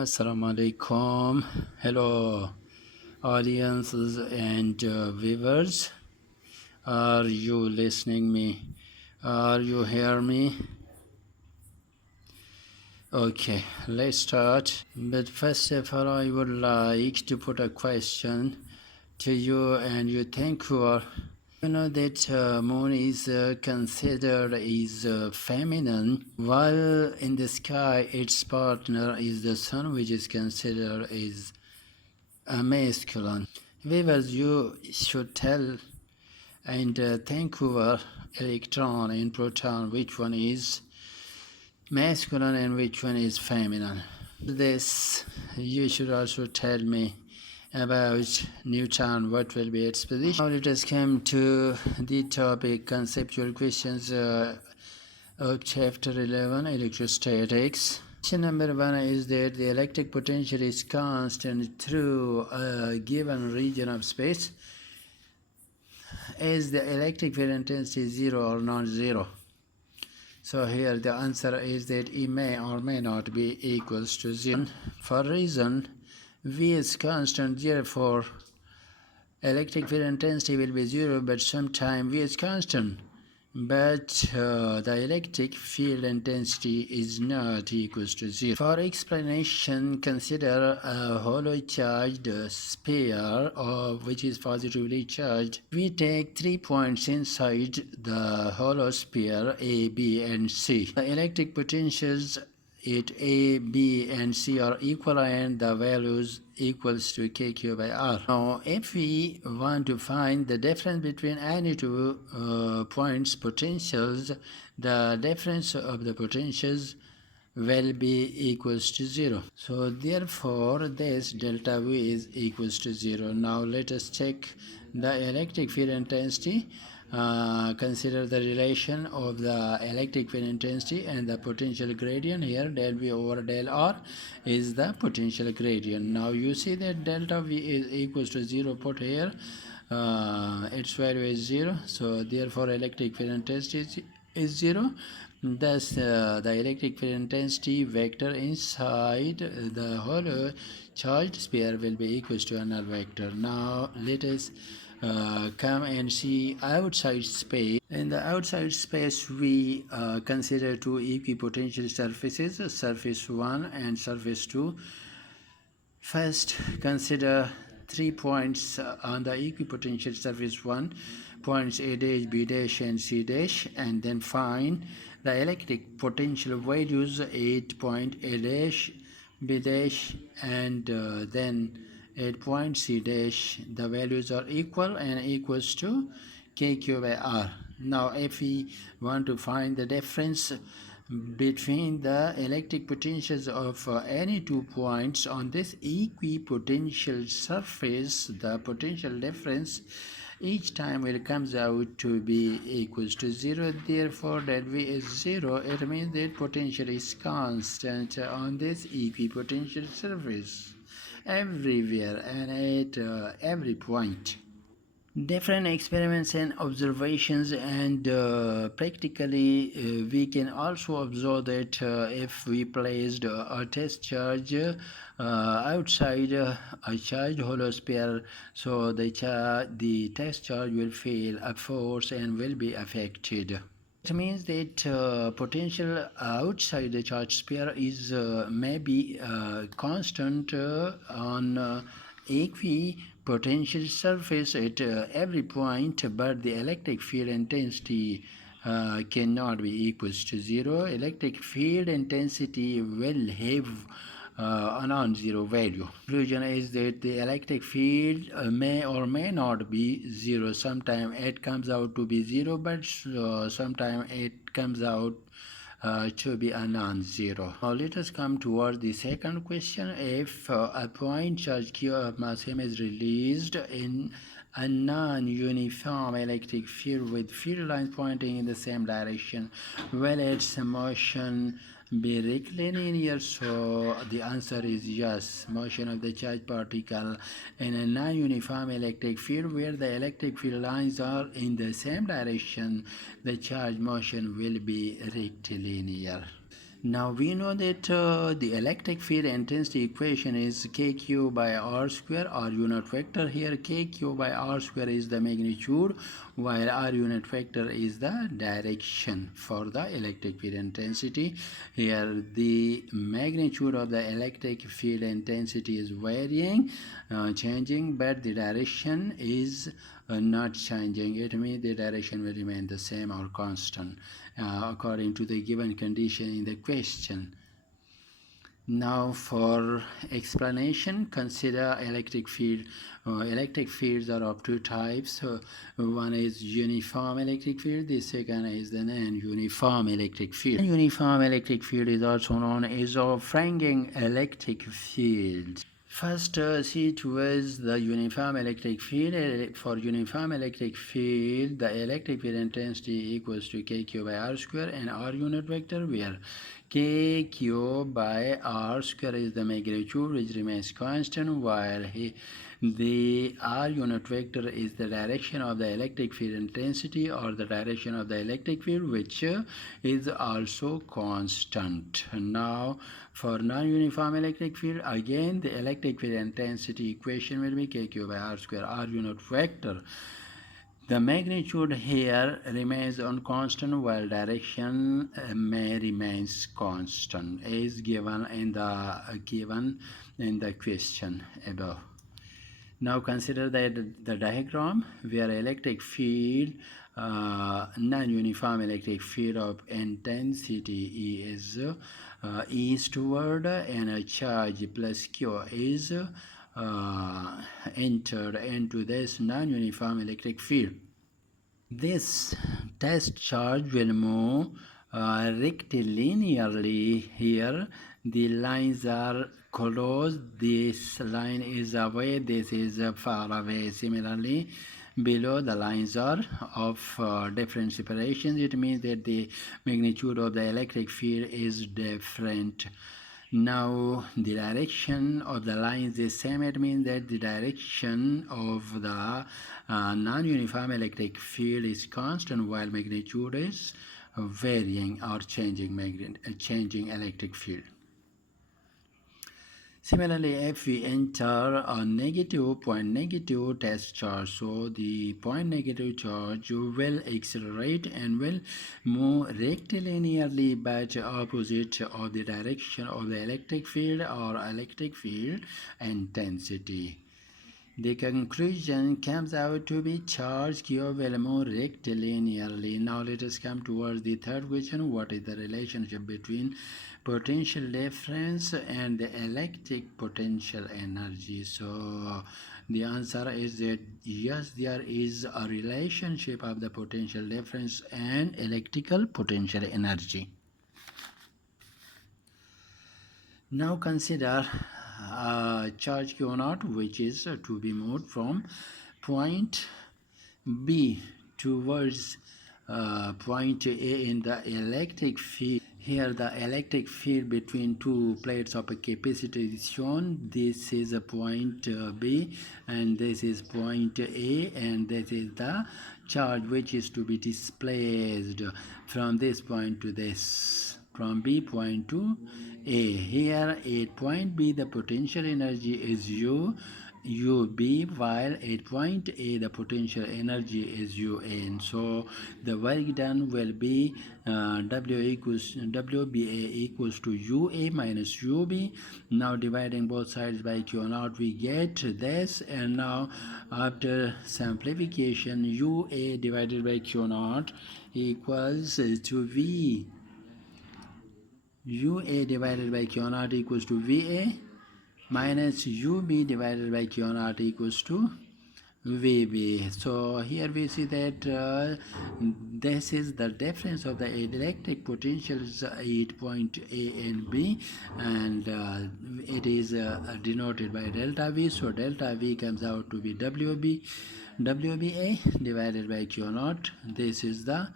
Assalamu alaikum. Hello, audiences and viewers. Are you listening me? Are you hear me? Okay, let's start. But first of all, I would like to put a question to you, and you think you are. You know that moon is considered is feminine, while in the sky its partner is the sun, which is considered is masculine. Viewers, you should tell and think over electron and proton, which one is masculine and which one is feminine. This, you should also tell me about Newton, what will be its position. Now let us come to the topic conceptual questions of chapter 11, electrostatics. Question number 1 is that the electric potential is constant through a given region of space. Is the electric field intensity zero or non-zero? So here the answer is that it may or may not be equals to 0. For reason V is constant, therefore electric field intensity will be 0, but sometime V is constant. But the electric field intensity is not equals to 0. For explanation, consider a hollow charged sphere which is positively charged. We take 3 points inside the hollow sphere A, B and C. The electric potentials at A, B and C are equal and the values equals to kq by r. Now if we want to find the difference between any two points potentials, the difference of the potentials will be equals to 0. So therefore this delta V is equals to 0. Now let us check the electric field intensity. Consider the relation of the electric field intensity and the potential gradient. Here del V over del R is the potential gradient. Now you see that delta V is equals to 0 put here. Its value is 0, so therefore electric field intensity is 0. Thus the electric field intensity vector inside the hollow charged sphere will be equals to a null vector. Now let us come and see outside space. In the outside space we consider two equipotential surfaces, surface 1 and surface 2. First consider 3 points on the equipotential surface 1, points A dash, B dash and C dash, and then find the electric potential values at point A dash, B dash and then at point C dash. The values are equal and equals to kq by r. Now if we want to find the difference between the electric potentials of any 2 points on this equipotential surface, the potential difference each time will comes out to be equals to 0. Therefore that V is 0. It means that potential is constant on this equipotential surface everywhere and at every point. Different experiments and observations, and practically we can also observe that if we placed a test charge outside a charged hollow sphere, so the test charge will feel a force and will be affected. It means that potential outside the charged sphere is maybe constant on equipotential surface at every point, but the electric field intensity cannot be equals to 0. Electric field intensity will have a non-zero value. Conclusion is that the electric field may or may not be 0. Sometimes it comes out to be 0, but sometimes it comes out to be a non-zero. Now let us come towards the second question. If a point charge Q of mass m is released in a non-uniform electric field with field lines pointing in the same direction, will its motion be rectilinear? So the answer is yes. Motion of the charged particle in a non-uniform electric field where the electric field lines are in the same direction, the charge motion will be rectilinear. Now we know that the electric field intensity equation is kq by r square, r unit vector. Here kq by r square is the magnitude, while r unit vector is the direction for the electric field intensity. Here the magnitude of the electric field intensity is varying, changing, but the direction is not changing. It means the direction will remain the same or constant according to the given condition in the question. Now for explanation, consider electric field. Electric fields are of two types. One is uniform electric field, the second is the non-uniform electric field. Uniform electric field is also known as a fringing electric field. First, see towards the uniform electric field. For uniform electric field, the electric field intensity equals to kq by r square and r unit vector, where kq by r square is the magnitude which remains constant, while the r unit vector is the direction of the electric field intensity or the direction of the electric field, which is also constant. Now for non-uniform electric field, again the electric field intensity equation will be kq by r square, r unit vector. The magnitude here remains on constant, while direction may remains constant, as given in the question above. Now consider the diagram where electric field, non-uniform electric field of intensity E is eastward, and a charge plus Q is entered into this non-uniform electric field. This test charge will move rectilinearly. Here the lines are close, this line is away, this is far away. Similarly, below the lines are of different separations. It means that the magnitude of the electric field is different. Now the direction of the lines is same. It means that the direction of the non-uniform electric field is constant, while magnitude is varying or changing electric field. Similarly, if we enter a point negative test charge, so the point negative charge will accelerate and will move rectilinearly but opposite of the direction of the electric field or electric field intensity. The conclusion comes out to be charge Q will move rectilinearly. Now let us come towards the third question. What is the relationship between potential difference and the electric potential energy? So the answer is that yes, there is a relationship of the potential difference and electrical potential energy. Now consider charge Q naught, which is to be moved from point B towards point A in the electric field. Here the electric field between two plates of a capacitor is shown. This is a point B and this is point A, and this is the charge which is to be displaced from this point to this, from B point to A. Here at point B the potential energy is UB, while at point A the potential energy is UN. So the work done will be WBA equals to UA minus UB. Now dividing both sides by Q naught, we get this, and now after simplification, UA divided by Q naught equals to V. UA divided by Q naught equals to VA minus UB divided by Q naught equals to VB. So here we see that this is the difference of the electric potentials at point A and B, and it is denoted by delta V. So delta V comes out to be WBA divided by Q naught. This is the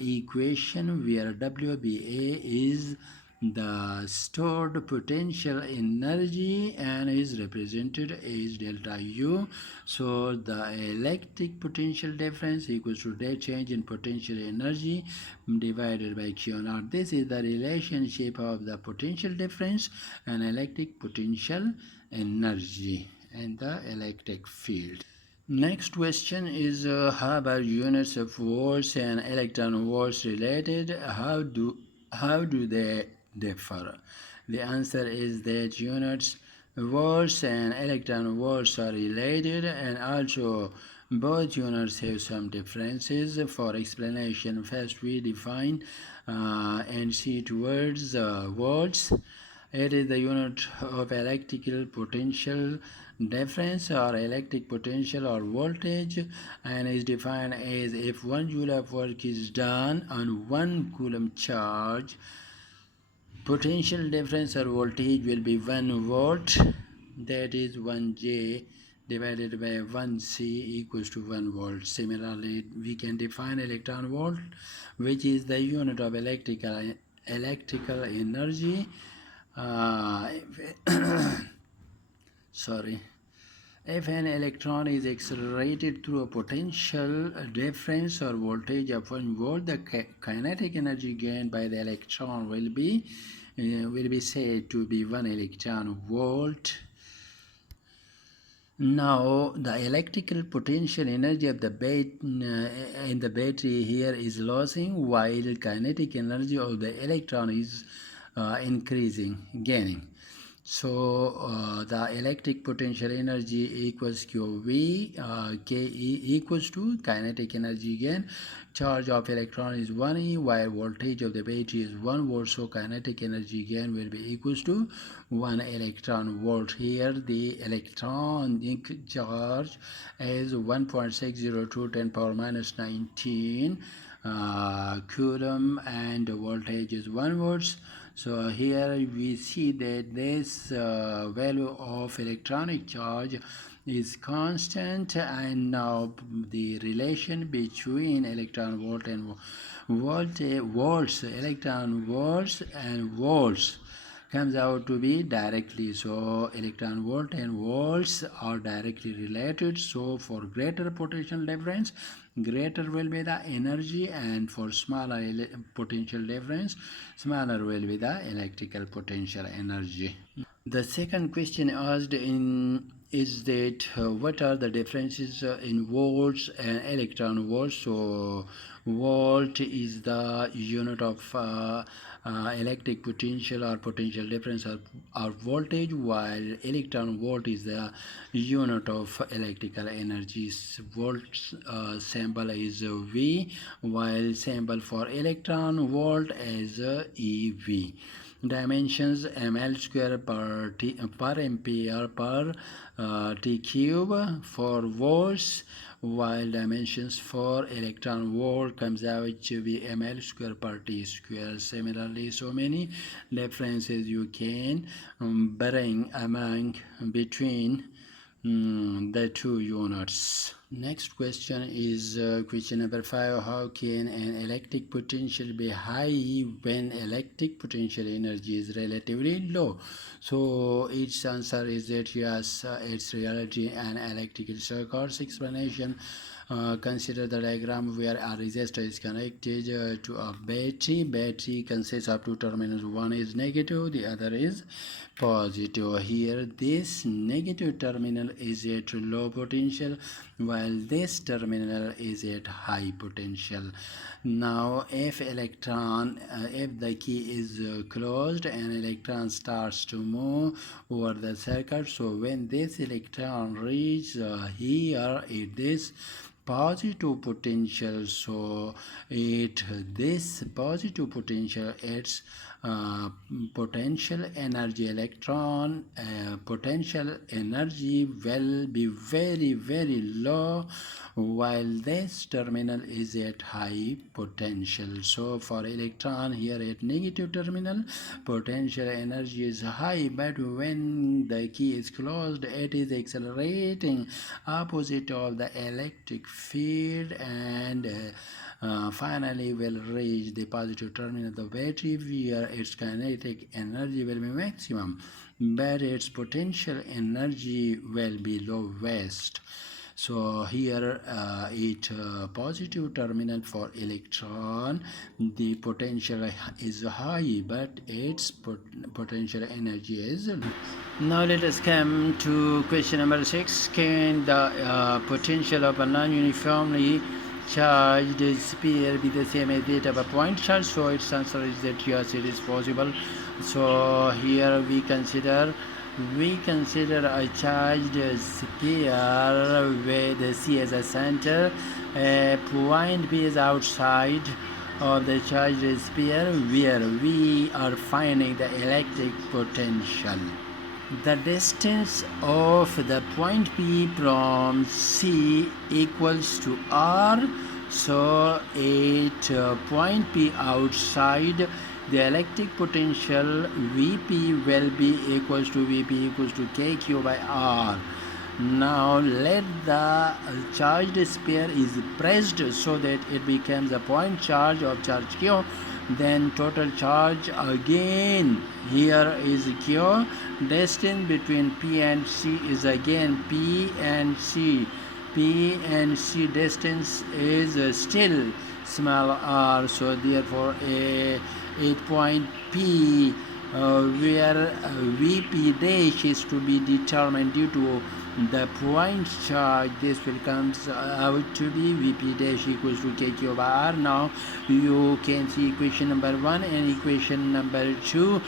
equation where WBA is the stored potential energy and is represented as delta U. So the electric potential difference equals to the change in potential energy divided by Q naught. This is the relationship of the potential difference and electric potential energy and the electric field. Next question is how about units of volts and electron volts related? How do they differ? The answer is that units volts and electron volts are related, and also both units have some differences. For explanation, first we define and see towards volts. It is the unit of electrical potential difference or electric potential or voltage, and is defined as if 1 joule of work is done on 1 coulomb charge, potential difference or voltage will be 1 volt, that is 1J divided by 1C equals to 1 volt. Similarly, we can define electron volt, which is the unit of electrical energy. Sorry. If an electron is accelerated through a potential difference or voltage of 1 volt, the kinetic energy gained by the electron will be said to be 1 electron volt. Now, the electrical potential energy of the in the battery here is losing, while kinetic energy of the electron is gaining. So the electric potential energy equals QV, Ke equals to kinetic energy gain. Charge of electron is 1e, while voltage of the battery is 1 volt, so kinetic energy gain will be equals to 1 electron volt. Here the electronic charge is 1.602 10 power minus 19 coulomb, and voltage is 1 volts. So here we see that this value of electronic charge is constant, and now the relation between electron volt and electron volts and volts comes out to be directly. So electron volt and volts are directly related. So for greater potential difference, greater will be the energy, and for smaller potential difference, smaller will be the electrical potential energy. The second question asked is that what are the differences in volts and electron volts? So volt is the unit of electric potential or potential difference or voltage, while electron volt is the unit of electrical energy. Volt symbol is V, while symbol for electron volt is EV. Dimensions ml square per ampere per t cube for volts, while dimensions for electron volt comes out to be ml square per t square. Similarly, so many differences you can bring between the two units. Next question is question number 5. How can an electric potential be high when electric potential energy is relatively low? So its answer is that yes, it's reality and electrical circuits. Explanation. Consider the diagram where a resistor is connected to a battery. Battery consists of two terminals. One is negative, the other is positive. Here this negative terminal is at low potential, while this terminal is at high potential. Now if the key is closed, an electron starts to move over the circuit. So when this electron reaches here at this positive potential, so this positive potential, its potential energy potential energy will be very very low, while this terminal is at high potential. So for electron here at negative terminal, potential energy is high, but when the key is closed, it is accelerating opposite of the electric field, and finally will reach the positive terminal of the battery, where its kinetic energy will be maximum, but its potential energy will be lowest. So here positive terminal for electron, the potential is high, but its potential energy is low. Now let us come to question number 6. Can the potential of a non-uniformly charged sphere be the same as that of a point charge? So its answer is that yes, it is possible. So here we consider a charged sphere with C as a center. A point P is outside of the charged sphere where we are finding the electric potential. The distance of the point P from C equals to R. So at point P outside, the electric potential Vp will be equals to kq by R. Now let the charged sphere is pressed so that it becomes a point charge of charge q. Then total charge again here is q. Distance between P and C is again P and C. P and C distance is still small r. So therefore a point P where Vp dash is to be determined due to the point charge. This will comes out to be Vp dash equals to kq by r. Now you can see equation number 1 and equation number 2.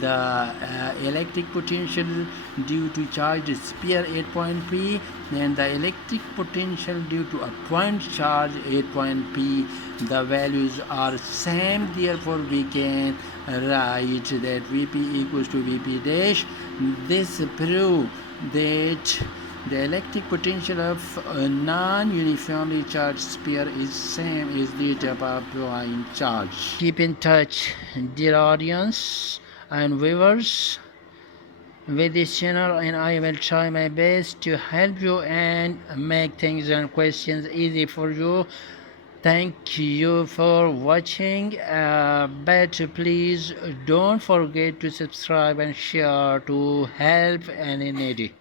The electric potential due to charged sphere at point P and the electric potential due to a point charge at point P, the values are same. Therefore we can write that Vp equals to Vp dash. This proves that the electric potential of a non-uniformly charged sphere is same as that of a point charge. Keep in touch, dear audience and viewers, with this channel, and I will try my best to help you and make things and questions easy for you. Thank you for watching, but please don't forget to subscribe and share to help any needy.